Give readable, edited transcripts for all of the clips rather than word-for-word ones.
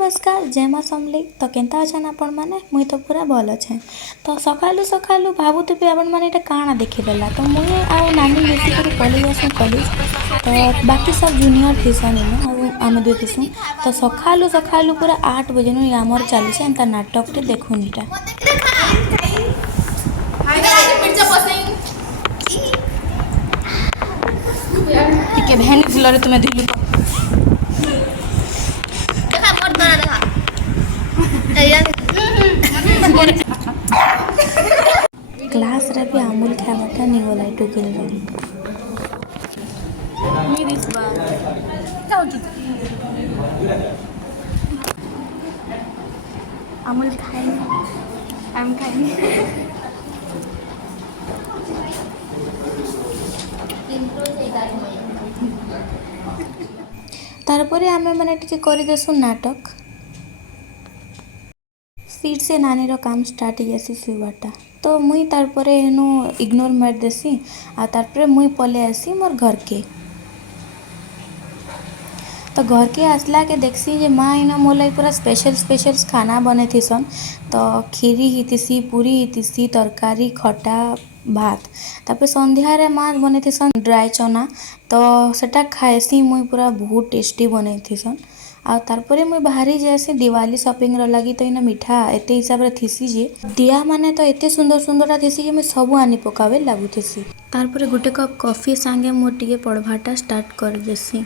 नमस्कार जय माँ समलेई। तो केन्ता अछन आपण मैंने मुई तो पूरा भल अच्छे। तो सकालू सकालू भावुथी आपण मैंने ये काଣା देखीदेला तो मुई आ नानी मिसिक पलि जासूँ कॉलेज। तो बाकी सब जूनियर थीसन इन आम दुई थीसूँ। तो सकालू सकालू पूरा 8 बजे नु आमर चली एंता नाटक टे देखुनीटा। ଟିକେ ଭେନି ଫୁଲରେ ତୁମେ ଧୁଇଲୁ ତ क्लास रे भी अमूल खावाटा नहीं गला टुकिल रे। अमूल खाई आम खाई तारपरे आमे माने टिके करि देसु नाटक। फिर से नानी काम स्टार्ट होसी शुवाटा। तो मुई तारपरे हेनु इग्नोर मार देसी आ तारपरे मुई पले आसी मोर घर के। तो घर के आसला के देखसी जे माँ इन मोर लगे पूरा स्पेशल खाना बने थीसन। तो खीरी हितिसी पूरी हितिसी तरकारी खटा भात। तापर संध्यारे माँ बने थीसन ड्राई चना। तो सेटा खाएसी मुई पूरा बहुत टेस्टी बने थीसन। आ तारपरे मुई बाहरी जाएसी दिवाली शॉपिंग र लगी। तो इना मिठा एते हिसाब रे थीसी जे दिया माने तो एते सुंदर सुंदर थीसी जे मैं सब आनी पकावे लागुथीसी। तारपरे गुटे कप कॉफी सांगे मोर टिके पढ़वाटा स्टार्ट कर देसी।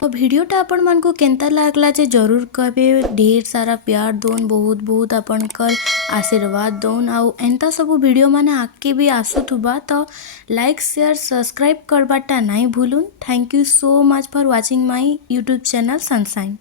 तो वीडियोटा आपण मानकु केन्ता लागला जे जरूर कहबे। ढेर सारा प्यार दोन बहुत बहुत आपणकर आशीर्वाद दोन आउ एंता सब वीडियो माने आके भी आसुथुबा। तो लाइक शेयर सब्सक्राइब करबाटा नहीं भूलुन। Thank you so much for watching my YouTube channel sunshine.